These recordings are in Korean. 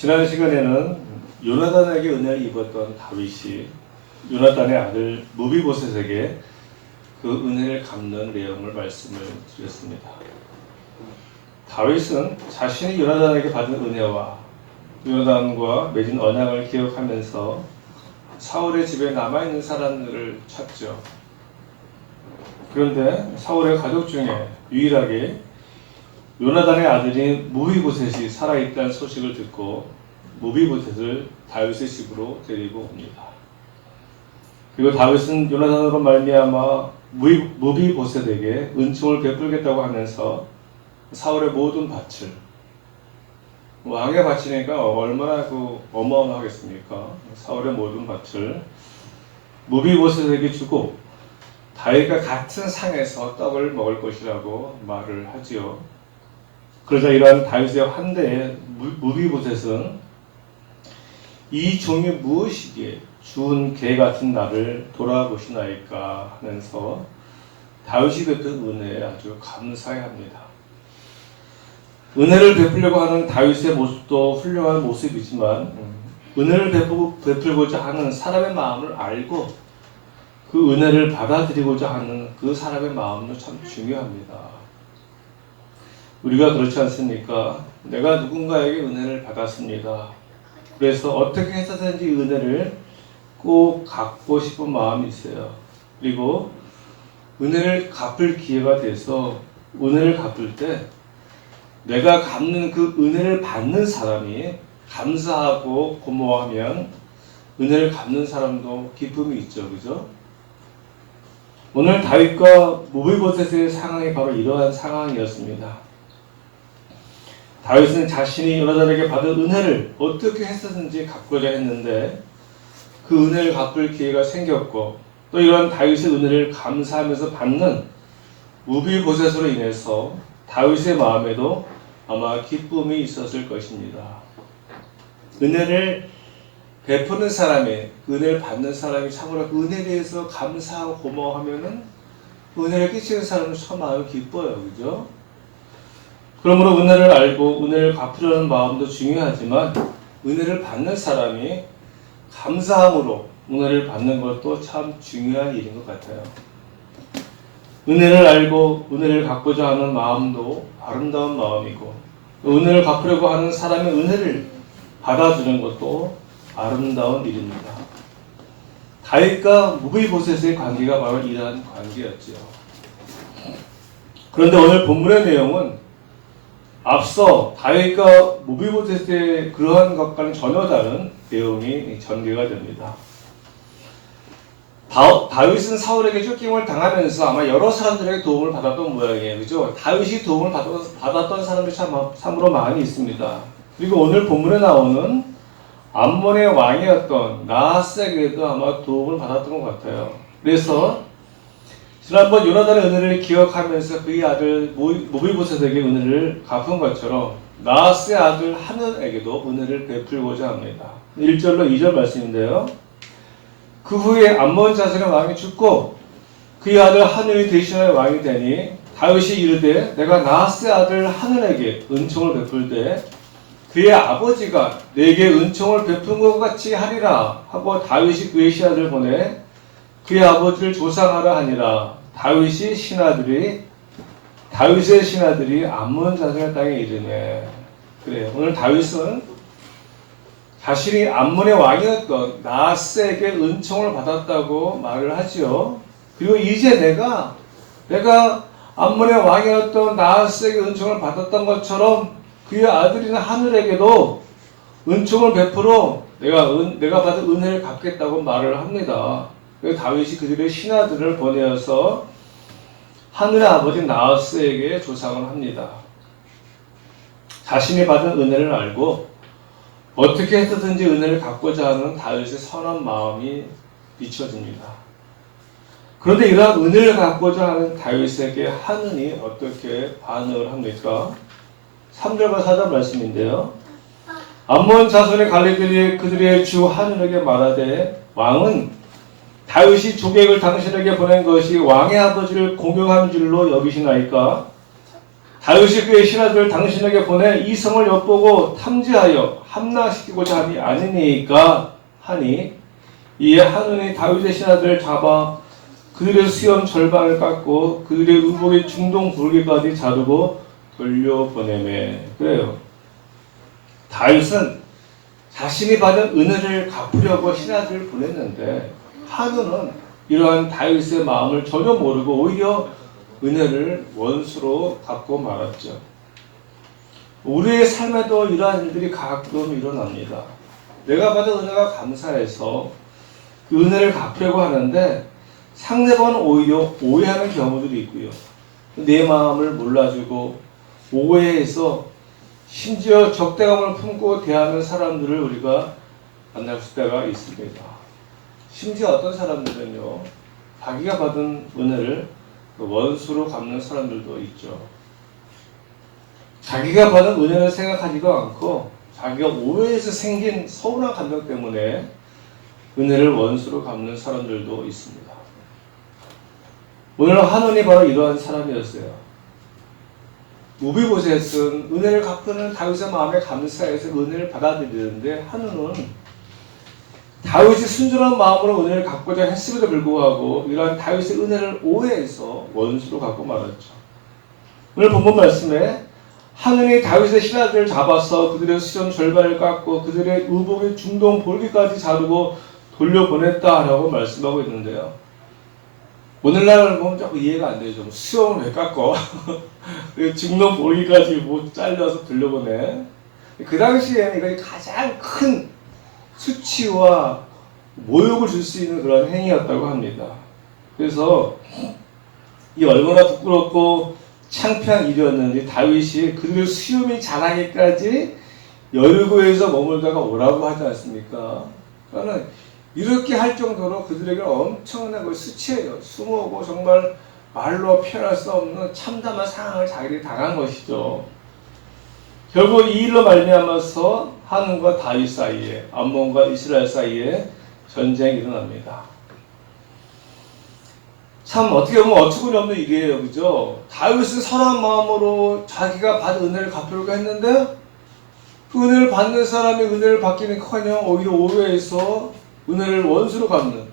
지난 시간에는 요나단에게 은혜를 입었던 다윗이 요나단의 아들 무비보셋에게 그 은혜를 갚는 내용을 말씀을 드렸습니다. 다윗은 자신이 요나단에게 받은 은혜와 요나단과 맺은 언약을 기억하면서 사울의 집에 남아있는 사람들을 찾죠. 그런데 사울의 가족 중에 유일하게 요나단의 아들이 무비보셋이 살아있다는 소식을 듣고 무비보셋을 다윗의 집으로 데리고 옵니다. 그리고 다윗은 요나단으로 말미암아 무비보셋에게 은총을 베풀겠다고 하면서 사울의 모든 밭을, 왕의 밭이니까 얼마나 어마어마하겠습니까? 사울의 모든 밭을 무비보셋에게 주고 다윗과 같은 상에서 떡을 먹을 것이라고 말을 하지요. 그러자 이러한 다윗의 환대에 무비보셋은 이 종이 무엇이기에 주운 개 같은 나를 돌아보시나이까 하면서 다윗이 베푼 은혜에 아주 감사해합니다. 은혜를 베풀려고 하는 다윗의 모습도 훌륭한 모습이지만 은혜를 베풀고자 하는 사람의 마음을 알고 그 은혜를 받아들이고자 하는 그 사람의 마음도 참 중요합니다. 우리가 그렇지 않습니까? 내가 누군가에게 은혜를 받았습니다. 그래서 어떻게 해서든지 은혜를 꼭 갚고 싶은 마음이 있어요. 그리고 은혜를 갚을 기회가 돼서 은혜를 갚을 때 내가 갚는 그 은혜를 받는 사람이 감사하고 고마워하면 은혜를 갚는 사람도 기쁨이 있죠. 그죠? 오늘 다윗과 무비보셋의 상황이 바로 이러한 상황이었습니다. 다윗은 자신이 요나단에게 받은 은혜를 어떻게 해서든지 갚고자 했는데 그 은혜를 갚을 기회가 생겼고 또 이러한 다윗의 은혜를 감사하면서 받는 무비보셋으로 인해서 다윗의 마음에도 아마 기쁨이 있었을 것입니다. 은혜를 베푸는 사람이, 은혜를 받는 사람이 참으로 그 은혜에 대해서 감사하고 고마워하면은 은혜를 끼치는 사람은 참 마음이 기뻐요. 그죠? 그러므로 은혜를 알고 은혜를 갚으려는 마음도 중요하지만 은혜를 받는 사람이 감사함으로 은혜를 받는 것도 참 중요한 일인 것 같아요. 은혜를 알고 은혜를 갚고자 하는 마음도 아름다운 마음이고 은혜를 갚으려고 하는 사람의 은혜를 받아주는 것도 아름다운 일입니다. 다윗과 무비보셋의 관계가 바로 이러한 관계였죠. 그런데 오늘 본문의 내용은 앞서 다윗과 무비보셋의 그러한 것과는 전혀 다른 내용이 전개가 됩니다. 다윗은 사울에게 쫓김을 당하면서 아마 여러 사람들에게 도움을 받았던 모양이에요. 그죠? 다윗이 도움을 받았던 사람들이 참으로 많이 있습니다. 그리고 오늘 본문에 나오는 암몬의 왕이었던 나하스에게도 아마 도움을 받았던 것 같아요. 그래서 지난번 요나단의 은혜를 기억하면서 그의 아들 무비보셋에게 은혜를 갚은 것처럼 나하스의 아들 하늘에게도 은혜를 베풀고자 합니다. 1절로 2절 말씀인데요. 그 후에 암몬 자손의 왕이 죽고 그의 아들 하늘이 대신하여 왕이 되니 다윗이 이르되 내가 나하스의 아들 하늘에게 은총을 베풀 때 그의 아버지가 내게 은총을 베푼 것 같이 하리라 하고 다윗이 그의 신하들을 보내 그의 아버지를 조상하라 하니라. 다윗의 신하들이 암몬 자손의 땅에 이르매. 그래요. 오늘 다윗은 자신이 암몬의 왕이었던 나하스에게 은총을 받았다고 말을 하죠. 그리고 이제 내가 암몬의 왕이었던 나하스에게 은총을 받았던 것처럼 그의 아들인 하늘에게도 은총을 베풀어 내가 받은 은혜를 갚겠다고 말을 합니다. 그래서 다윗이 그들의 신하들을 보내어서 하늘의 아버지 나하스에게 조상을 합니다. 자신이 받은 은혜를 알고 어떻게 해서든지 은혜를 갚고자 하는 다윗의 선한 마음이 비춰집니다. 그런데 이러한 은혜를 갖고자 하는 다윗에게 하느니 어떻게 반응을 합니까? 3절과 4절 말씀인데요. 암몬 자손의 관리들이 그들의 주 하늘에게 말하되 왕은 다윗이 조객을 당신에게 보낸 것이 왕의 아버지를 공경한 줄로 여기시나이까? 다윗이 그의 신하들을 당신에게 보내 이 성을 엿보고 탐지하여 함락시키고자 함이 아니니까 하니, 이에 한눈이 다윗의 신하들을 잡아 그들의 수염 절반을 깎고 그들의 의복의 중동 부르기까지 자르고 돌려보내매. 그래요. 다윗은 자신이 받은 은혜를 갚으려고 신하들을 보냈는데, 한우는 이러한 다윗의 마음을 전혀 모르고 오히려 은혜를 원수로 갚고 말았죠. 우리의 삶에도 이러한 일들이 가끔 일어납니다. 내가 받은 은혜가 감사해서 그 은혜를 갚으려고 하는데 상대방은 오히려 오해하는 경우들이 있고요. 내 마음을 몰라주고 오해해서 심지어 적대감을 품고 대하는 사람들을 우리가 만날 때가 있습니다. 심지어 어떤 사람들은요, 자기가 받은 은혜를 원수로 갚는 사람들도 있죠. 자기가 받은 은혜를 생각하지도 않고 자기가 오해해서 생긴 서운한 감정 때문에 은혜를 원수로 갚는 사람들도 있습니다. 오늘 한온이 바로 이러한 사람이었어요. 무비보셋은 은혜를 갚는 다윗의 마음에 감사해서 은혜를 받아들이는데, 한온은 다윗이 순전한 마음으로 은혜를 갚고자 했음에도 불구하고 이러한 다윗의 은혜를 오해해서 원수로 갚고 말았죠. 오늘 본문 말씀에 한온이 다윗의 신하들을 잡아서 그들의 수염 절반을 깎고 그들의 의복의 중동 볼기까지 자르고 돌려보냈다라고 말씀하고 있는데요. 오늘날 보면 자꾸 이해가 안 되죠. 수염을 왜 깎고 중동 볼기까지 뭐 잘라서 돌려보내. 그 당시에는 이것이 가장 큰 수치와 모욕을 줄 수 있는 그런 행위였다고 합니다. 그래서 이 얼마나 부끄럽고 창피한 일이었는지 다윗이 그들의 수염이 자라기까지 여리고에서 머물다가 오라고 하지 않습니까? 그러니까 이렇게 할 정도로 그들에게 엄청난 그 수치예요. 수모고 정말 말로 표현할 수 없는 참담한 상황을 자기들이 당한 것이죠. 결국 이 일로 말미암아서 한온과 다윗 사이에, 암몬과 이스라엘 사이에 전쟁이 일어납니다. 참 어떻게 보면 어처구니 없는 일이에요. 그죠? 다윗은 선한 마음으로 자기가 받은 은혜를 갚으려고 했는데 그 은혜를 받는 사람이 은혜를 받기는커녕 오히려 오해해서 은혜를 원수로 갚는,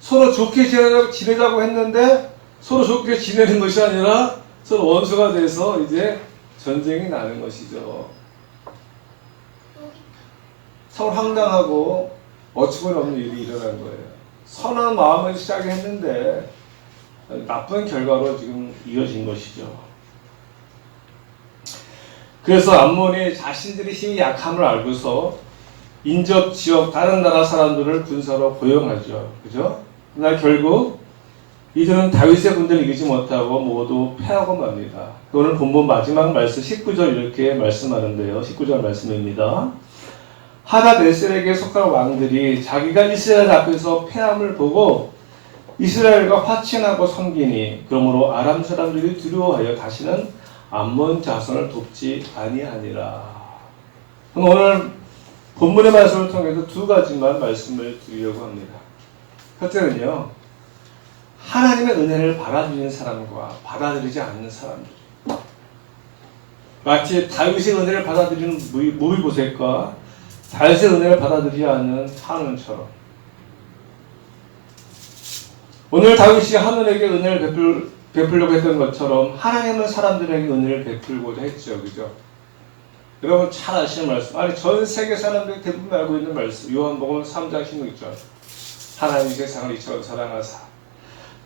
서로 좋게 지내자고 했는데 서로 좋게 지내는 것이 아니라 서로 원수가 돼서 이제 전쟁이 나는 것이죠. 참 황당하고 어처구니 없는 일이 일어난 거예요. 선한 마음을 시작했는데 나쁜 결과로 지금 이어진 것이죠. 그래서 암몬이 자신들이 힘이 약함을 알고서 인접 지역 다른 나라 사람들을 군사로 고용하죠. 그죠? 그러나 결국 이들은 다윗의 군대를 이기지 못하고 모두 패하고 맙니다. 오늘 본문 마지막 말씀 19절 이렇게 말씀하는데요. 19절 말씀입니다. 하닷에셀에게 속한 왕들이 자기가 이스라엘 앞에서 패함을 보고 이스라엘과 화친하고 섬기니 그러므로 아람 사람들이 두려워하여 다시는 암몬 자손을 돕지 아니하니라. 오늘 본문의 말씀을 통해서 두 가지만 말씀을 드리려고 합니다. 첫째는요, 하나님의 은혜를 받아들이는 사람과 받아들이지 않는 사람들. 마치 다윗의 은혜를 받아들이는 무비보셋과 다윗의 은혜를 받아들이지 않는 한온처럼, 오늘 다윗이 한온에게 은혜를 베풀려고 했던 것처럼 하나님은 사람들에게 은혜를 베풀고자 했죠. 그죠? 여러분 잘 아시는 말씀, 아니 전 세계 사람들이 대부분 알고 있는 말씀, 요한복음 3장 16절. 하나님 세상을 이처럼 사랑하사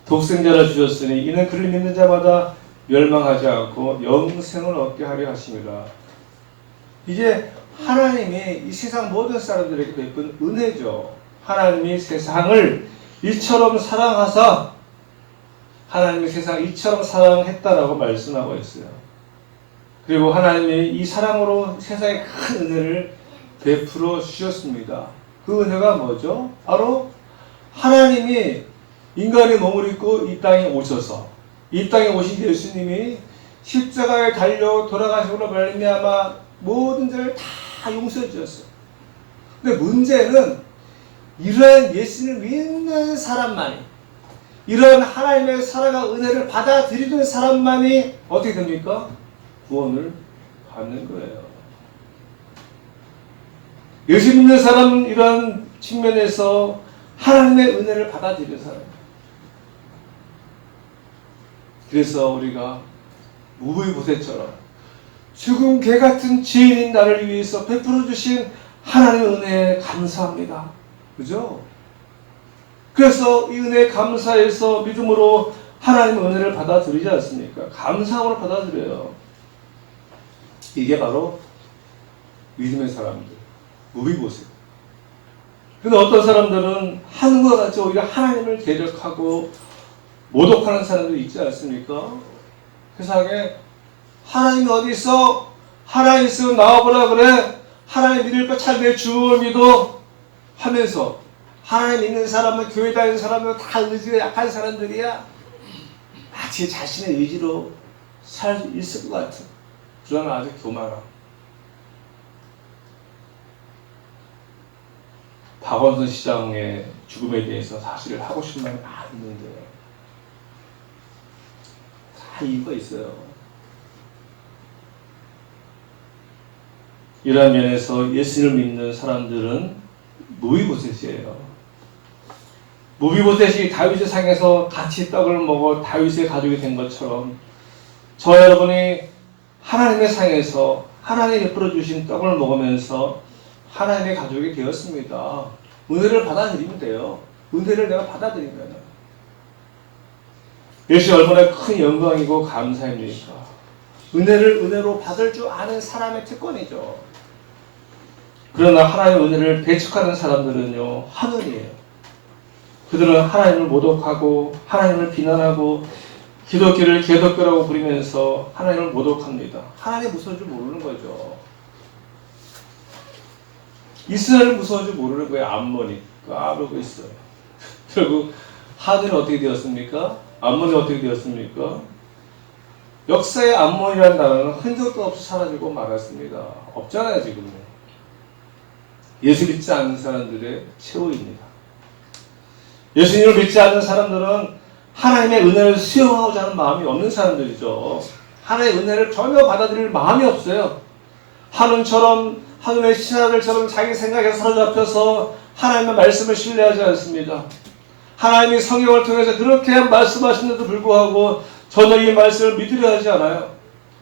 독생자를 주셨으니 이는 그를 믿는 자마다 멸망하지 않고 영생을 얻게 하려 하심이라. 이제 하나님이 이 세상 모든 사람들에게 베푼 은혜죠. 하나님이 세상을 이처럼 사랑하사, 하나님이 세상을 이처럼 사랑했다라고 말씀하고 있어요. 그리고 하나님이 이 사랑으로 세상에 큰 은혜를 베풀어 주셨습니다. 그 은혜가 뭐죠? 바로 하나님이 인간의 몸을 입고 이 땅에 오셔서, 이 땅에 오신 예수님이 십자가에 달려 돌아가심으로 말미암아 모든 죄를 다 용서해 주셨어요. 근데 문제는 이러한 예수님을 믿는 사람만이, 이런 하나님의 사랑과 은혜를 받아들이는 사람만이 어떻게 됩니까? 구원을 받는 거예요. 예수 믿는 사람은 이런 측면에서 하나님의 은혜를 받아들이는 사람이에요. 그래서 우리가 무비보셋처럼 죽은 개 같은 죄인인 나를 위해서 베풀어 주신 하나님의 은혜에 감사합니다. 그죠? 그래서 이 은혜에 감사해서 믿음으로 하나님의 은혜를 받아들이지 않습니까? 감사함으로 받아들여요. 이게 바로 믿음의 사람들, 무비보셋. 근데 어떤 사람들은 하는 것 같이 오히려 하나님을 대적하고 모독하는 사람들이 있지 않습니까? 세상에 하나님이 어디 있어? 하나님 있으면 나와보라 그래. 하나님 믿을 거 참 내 주를 믿어 하면서 하나님 믿는 사람은 교회 다니는 사람은 다 의지가 약한 사람들이야. 마치 자신의 의지로 살 수 있을 것 같은 그런 아주 교만함. 박원순 시장의 죽음에 대해서 사실을 하고 싶은 말이 많이 있는데 다 이유가 있어요. 이러한 면에서 예수를 믿는 사람들은 무비보셋이에요. 무비보셋이 다윗의 상에서 같이 떡을 먹어 다윗의 가족이 된 것처럼 저 여러분이 하나님의 상에서 하나님이 베풀어 주신 떡을 먹으면서 하나님의 가족이 되었습니다. 은혜를 받아들이면 돼요. 은혜를 내가 받아들이면 이것이 얼마나 큰 영광이고 감사입니까? 은혜를 은혜로 받을 줄 아는 사람의 특권이죠. 그러나 하나님의 은혜를 배척하는 사람들은요, 한은이에요. 그들은 하나님을 모독하고 하나님을 비난하고 기독교를 개독교라고 부리면서 하나님을 모독합니다. 하나님 무서운 줄 모르는 거죠. 이스라엘을 무서운 줄 모르는 거예요. 암몬이 까불고 있어요. 결국 한은이 어떻게 되었습니까? 암몬이 어떻게 되었습니까? 역사의 암몬이라는 나라는 흔적도 없이 사라지고 말았습니다. 없잖아요 지금은. 예수 믿지 않는 사람들의 최후입니다. 예수님을 믿지 않는 사람들은 하나님의 은혜를 수용하고자 하는 마음이 없는 사람들이죠. 하나님의 은혜를 전혀 받아들일 마음이 없어요. 한은처럼 한은의 신하들처럼 자기 생각에 사로잡혀서 하나님의 말씀을 신뢰하지 않습니다. 하나님이 성경을 통해서 그렇게 말씀하시는데도 불구하고 전혀 이 말씀을 믿으려 하지 않아요.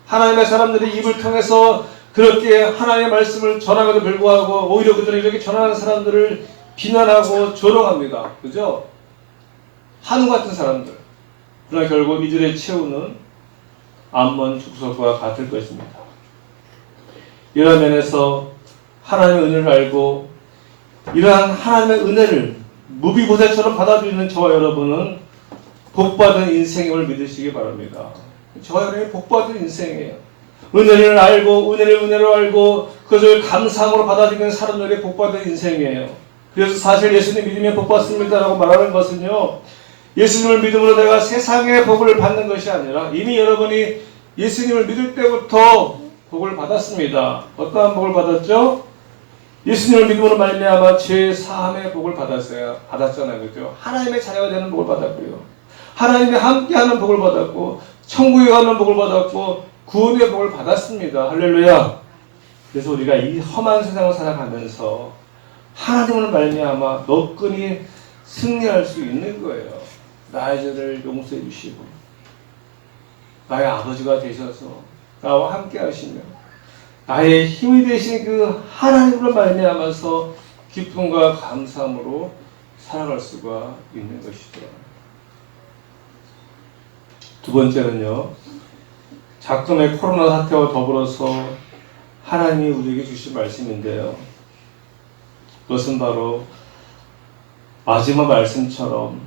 하나님의 사람들이 입을 통해서 그렇게 하나님의 말씀을 전함에도 불구하고 오히려 그들이 이렇게 전하는 사람들을 비난하고 조롱합니다. 그죠? 한우 같은 사람들. 그러나 결국 이들의 최후는 암몬 죽석과 같을 것입니다. 이런 면에서 하나님의 은혜를 알고 이러한 하나님의 은혜를 무비보셋처럼 받아들이는 저와 여러분은 복받은 인생임을 믿으시기 바랍니다. 저와 여러분이 복받은 인생이에요. 은혜를 알고 은혜를 알고 그것을 감사함으로 받아들이는 사람들의 복받은 인생이에요. 그래서 사실 예수님 믿으면 복받습니다라고 말하는 것은요, 예수님을 믿음으로 내가 세상의 복을 받는 것이 아니라 이미 여러분이 예수님을 믿을 때부터 복을 받았습니다. 어떠한 복을 받았죠? 예수님을 믿음으로 말미암아 죄 사함의 복을 받았잖아요. 그죠? 하나님의 자녀가 되는 복을 받았고요. 하나님이 함께하는 복을 받았고 천국에 가는 복을 받았고 구원의 복을 받았습니다. 할렐루야. 그래서 우리가 이 험한 세상을 살아가면서 하나님을 말미암아 너끈히 승리할 수 있는 거예요. 나의 죄를 용서해 주시고 나의 아버지가 되셔서 나와 함께 하시며 나의 힘이 되신 그 하나님으로 말미암아서 기쁨과 감사함으로 살아갈 수가 있는 것이죠. 두 번째는요, 작년의 코로나 사태와 더불어서 하나님이 우리에게 주신 말씀인데요. 그것은 바로 마지막 말씀처럼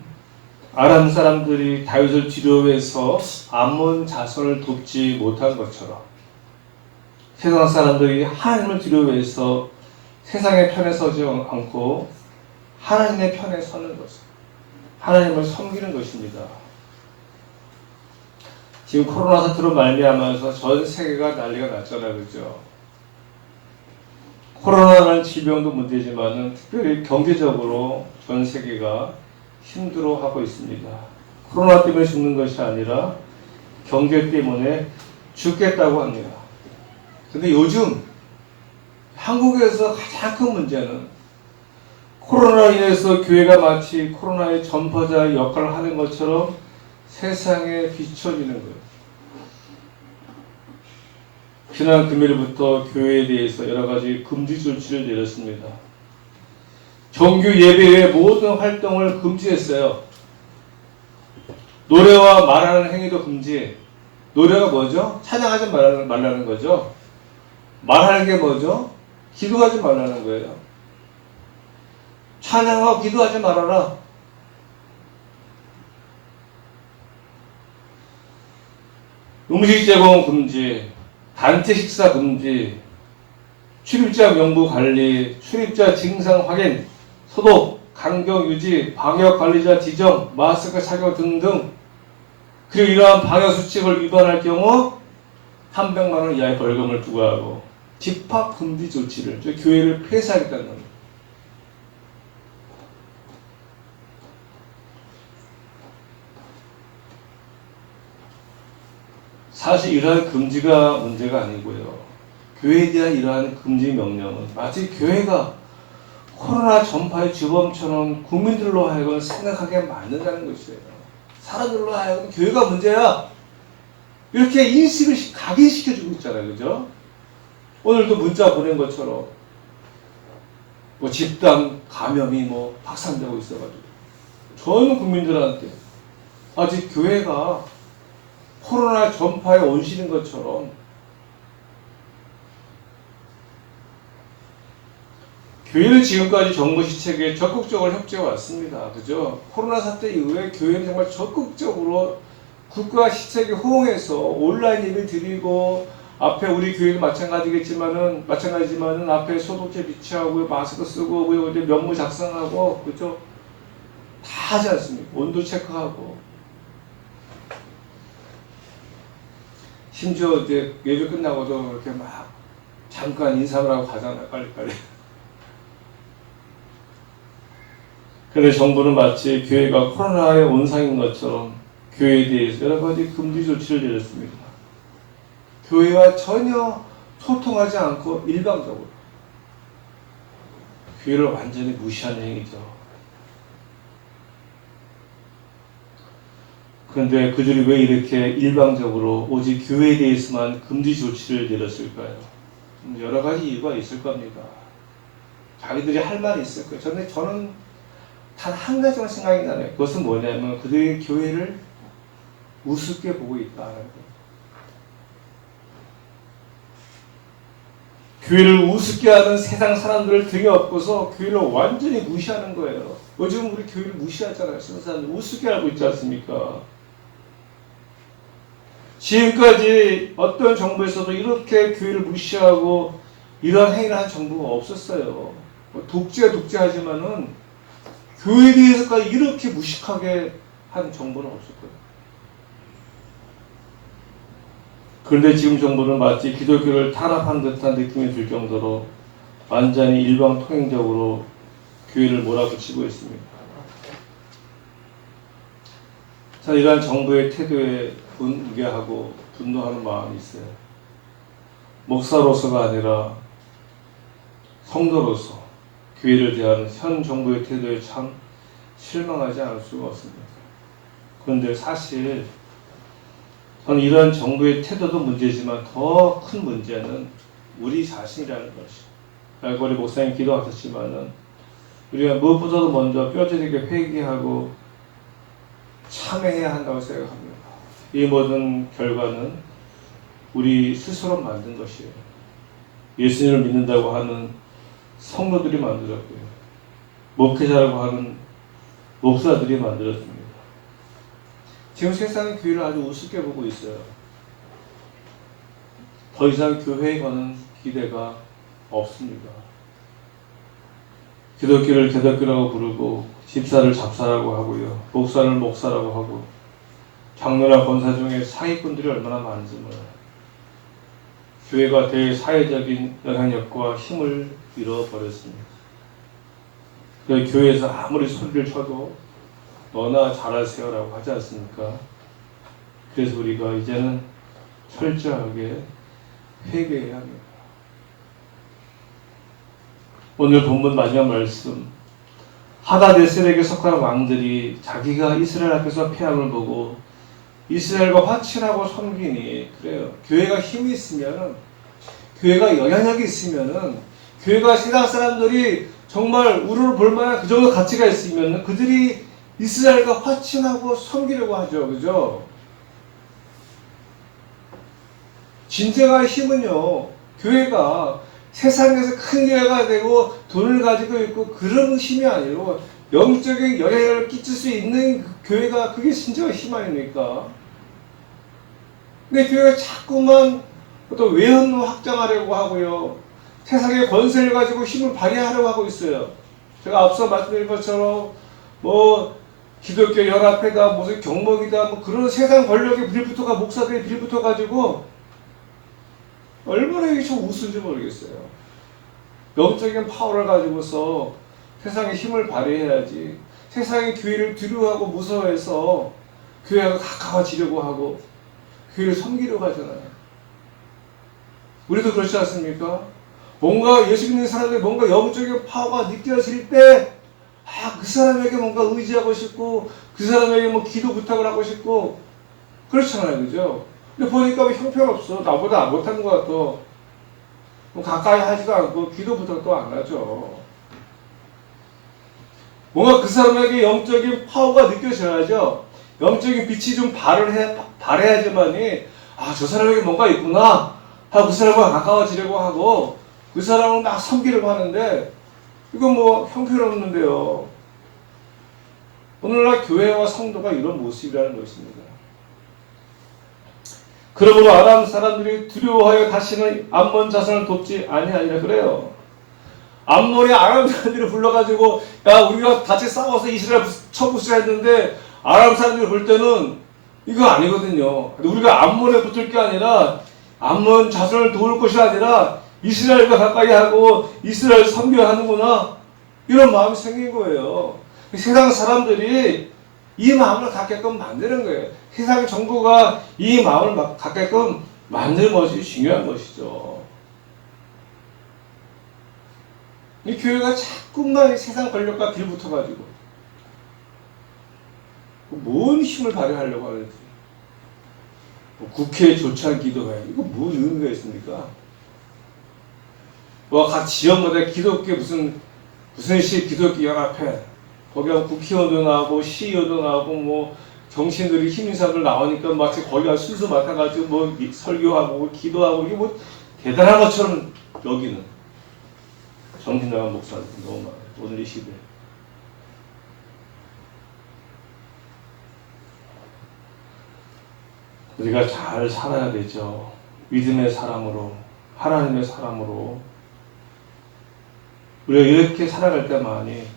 아람 사람들이 다윗을 뒤로해서 암몬 자손을 돕지 못한 것처럼 세상 사람들이 하나님을 뒤로해서 세상의 편에 서지 않고 하나님의 편에 서는 것, 하나님을 섬기는 것입니다. 지금 코로나 사태로 말미암아서 전 세계가 난리가 났잖아요. 그죠? 코로나라는 질병도 문제지만 특별히 경제적으로 전 세계가 힘들어하고 있습니다. 코로나 때문에 죽는 것이 아니라 경제 때문에 죽겠다고 합니다. 근데 요즘 한국에서 가장 큰 문제는 코로나로 인해서 교회가 마치 코로나의 전파자 역할을 하는 것처럼 세상에 비춰지는 거예요. 지난 금요일부터 교회에 대해서 여러 가지 금지 조치를 내렸습니다. 정규 예배의 모든 활동을 금지했어요. 노래와 말하는 행위도 금지. 노래가 뭐죠? 찬양하지 말라는 거죠. 말하는 게 뭐죠? 기도하지 말라는 거예요. 찬양하고 기도하지 말아라. 음식 제공 금지, 단체 식사 금지, 출입자 명부 관리, 출입자 증상 확인, 소독, 간격 유지, 방역 관리자 지정, 마스크 착용 등등. 그리고 이러한 방역 수칙을 위반할 경우 300만 원 이하의 벌금을 부과하고 집합 금지 조치를, 교회를 폐쇄하겠다는 겁니다. 사실 이러한 금지가 문제가 아니고요. 교회에 대한 이러한 금지 명령은 마치 교회가 코로나 전파의 주범처럼 국민들로 하여금 생각하게 만든다는 것이에요. 사람들로 하여금 교회가 문제야. 이렇게 인식을 각인시켜주고 있잖아요. 그죠? 오늘도 문자 보낸 것처럼 뭐 집단 감염이 확산되고 있어가지고 전 국민들한테 아직 교회가 코로나 전파에 온실인 것처럼 교회는 지금까지 정부 시책에 적극적으로 협조해 왔습니다. 그죠? 코로나 사태 이후에 교회는 정말 적극적으로 국가 시책에 호응해서 온라인 예배 드리고 앞에 우리 교회도 마찬가지지만은 앞에 소독제 비치하고 마스크 쓰고 명부 작성하고 그죠? 다 하지 않습니까? 온도 체크하고 심지어 이제 예배 끝나고도 이렇게 막 잠깐 인사를 하고 가잖아요. 빨리빨리. 그런데 정부는 마치 교회가 코로나의 온상인 것처럼 교회에 대해서 여러 가지 금지 조치를 내렸습니다. 교회와 전혀 소통하지 않고 일방적으로 교회를 완전히 무시하는 행위죠. 그런데 그들이 왜 이렇게 일방적으로 오직 교회에 대해서만 금지 조치를 내렸을까요? 여러 가지 이유가 있을 겁니다. 자기들이 할 말이 있을 거예요. 저는 단 한 가지만 생각이 나네요. 그것은 뭐냐면 그들이 교회를 우습게 보고 있다는 거예요. 교회를 우습게 하는 세상 사람들을 등에 업고서 교회를 완전히 무시하는 거예요. 요즘 우리 교회를 무시하잖아요. 세상 사람들 우습게 알고 있지 않습니까? 지금까지 어떤 정부에서도 이렇게 교회를 무시하고 이러한 행위를 한 정부가 없었어요. 독재하지만은 교회에 대해서까지 이렇게 무식하게 한 정부는 없었거든요. 그런데 지금 정부는 마치 기독교를 탄압한 듯한 느낌이 들 정도로 완전히 일방통행적으로 교회를 몰아붙이고 있습니다. 자, 이러한 정부의 태도에 분개하고 분노하는 마음이 있어요. 목사로서가 아니라 성도로서 교회를 대하는 현 정부의 태도에 참 실망하지 않을 수가 없습니다. 그런데 사실 저는 이러한 정부의 태도도 문제지만 더 큰 문제는 우리 자신이라는 것이. 우리 목사님 기도하셨지만은 우리가 무엇보다도 먼저 뼈저리게 회개하고 참회해야 한다고 생각합니다. 이 모든 결과는 우리 스스로 만든 것이에요. 예수님을 믿는다고 하는 성도들이 만들었고요. 목회자라고 하는 목사들이 만들었습니다. 지금 세상은 교회를 아주 우습게 보고 있어요. 더 이상 교회에 거는 기대가 없습니다. 기독교를 개독교라고 부르고 집사를 잡사라고 하고요. 목사를 목사라고 하고 장로나 권사 중에 사기꾼들이 얼마나 많은지 몰라요. 교회가 대사회적인 영향력과 힘을 잃어버렸습니다. 교회에서 아무리 소리를 쳐도 너나 잘하세요라고 하지 않습니까? 그래서 우리가 이제는 철저하게 회개해야 합니다. 오늘 본문 마지막 말씀, 하다데셀에게 속한 왕들이 자기가 이스라엘 앞에서 패함을 보고 이스라엘과 화친하고 섬기니, 그래요. 교회가 힘이 있으면, 교회가 영향력이 있으면은, 교회가 세상 사람들이 정말 우르르 볼 만한 그 정도 가치가 있으면 그들이 이스라엘과 화친하고 섬기려고 하죠. 그죠? 진정한 힘은요, 교회가 세상에서 큰 교회가 되고 돈을 가지고 있고 그런 힘이 아니고 영적인 영향력을 끼칠 수 있는 교회가, 그게 진정한 힘 아닙니까? 근데 교회가 자꾸만 또 외형로 확장하려고 하고요, 세상의 권세를 가지고 힘을 발휘하려고 하고 있어요. 제가 앞서 말씀드린 것처럼 뭐 기독교 연합회다, 무슨 경목이다, 뭐 그런 세상 권력의 빌붙어가, 목사들의 빌붙어 가지고 얼마나 이게 좀 우스운지 모르겠어요. 영적인 파워를 가지고서 세상에 힘을 발휘해야지, 세상의 교회를 두려워하고 무서워해서 교회가 가까워지려고 하고 교회를 섬기려고 하잖아요. 우리도 그렇지 않습니까? 뭔가 예수 믿는 사람들이 뭔가 영적인 파워가 느껴질 때, 그 사람에게 뭔가 의지하고 싶고, 그 사람에게 뭐 기도 부탁을 하고 싶고, 그렇잖아요. 그죠? 근데 보니까 왜 형편없어. 나보다 못하는 것 같아. 뭐 가까이 하지도 않고, 기도 부탁도 안 하죠. 뭔가 그 사람에게 영적인 파워가 느껴져야죠. 영적인 빛이 좀 발해야지만이, 저 사람에게 뭔가 있구나 하고 그 사람과 가까워지려고 하고 그 사람을 막 섬기려고 하는데, 이건 뭐 형편없는데요. 오늘날 교회와 성도가 이런 모습이라는 것입니다. 그러므로 아람 사람들이 두려워하여 다시는 암몬 자손을 돕지 아니하니라 그래요. 암몬이 아람 사람들을 불러가지고, 야, 우리가 같이 싸워서 이스라엘 쳐부수려 했는데, 아람 사람들이 볼 때는 이거 아니거든요. 우리가 암몬에 붙을 게 아니라, 암몬 자손을 도울 것이 아니라 이스라엘과 가까이 하고 이스라엘 섬겨하는구나, 이런 마음이 생긴 거예요. 세상 사람들이 이 마음을 갖게끔 만드는 거예요. 세상 정부가 이 마음을 갖게끔 만드는 것이 중요한 것이죠. 이 교회가 자꾸만 세상 권력과 빌붙어가지고 뭔 힘을 발휘하려고 하는지, 국회에 조찬 기도회, 이거 뭔 의미가 있습니까? 각 지역마다 기독교 무슨 기독교 연합회, 거기 국회의원도 나오고 시의원도 나오고 뭐 정치인들이 힘인사들 나오니까 마치 거기 가서 순서 맡아가지고 뭐 설교하고 기도하고, 이게 뭐 대단한 것처럼 여기는 정신나간 목사들 너무 많아요. 오늘 이 시대에. 우리가 잘 살아야 되죠. 믿음의 사람으로, 하나님의 사람으로. 우리가 이렇게 살아갈 때만이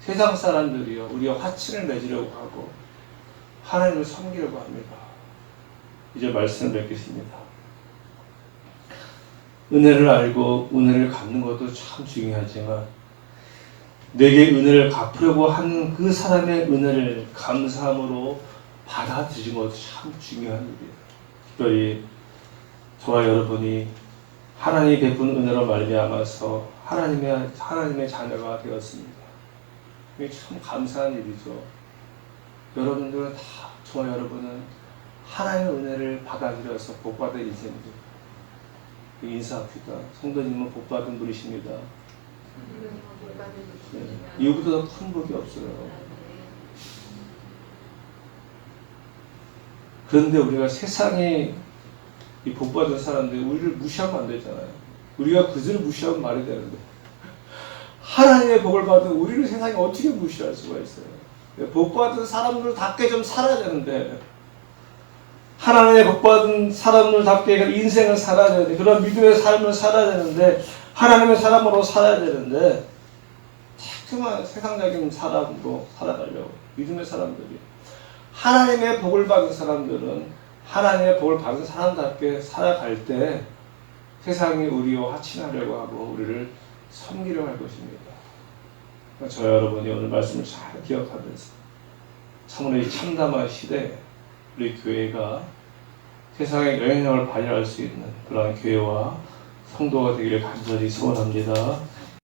세상 사람들이요, 우리와 화친을 맺으려고 하고 하나님을 섬기려고 합니다. 이제 말씀을 맺겠습니다. 은혜를 알고 은혜를 갚는 것도 참 중요하지만, 내게 은혜를 갚으려고 하는 그 사람의 은혜를 감사함으로 받아들이는 것도 참 중요한 일이에요. 특별히 저와 여러분이 하나님이 베푼 은혜로 말미암아서 하나님의 자녀가 되었습니다. 이게 참 감사한 일이죠. 여러분들은 다, 저와 여러분은 하나님의 은혜를 받아들여서 복받은 인생입니다. 인사합시다. 성도님은 복받은 분이십니다. 네. 이거보다 더 큰 복이 없어요. 그런데 우리가 세상에 이 복받은 사람들이 우리를 무시하면 안 되잖아요. 우리가 그들을 무시하면 말이 되는데, 하나님의 복을 받은 우리를 세상에 어떻게 무시할 수가 있어요? 복받은 사람들답게 좀 살아야 되는데, 하나님의 복받은 사람들답게 인생을 살아야 되는데, 그런 믿음의 삶을 살아야 되는데, 하나님의 사람으로 살아야 되는데, 자꾸만 세상적인 사람으로 살아가려고, 믿음의 사람들이. 하나님의 복을 받은 사람들은 하나님의 복을 받은 사람답게 살아갈 때 세상이 우리와 화친하려고 하고 우리를 섬기려고 할 것입니다. 저 여러분이 오늘 말씀을 잘 기억하면서 참으로 이 참담한 시대에 우리 교회가 세상에 영향력을 발휘할 수 있는 그러한 교회와 성도가 되기를 간절히 소원합니다.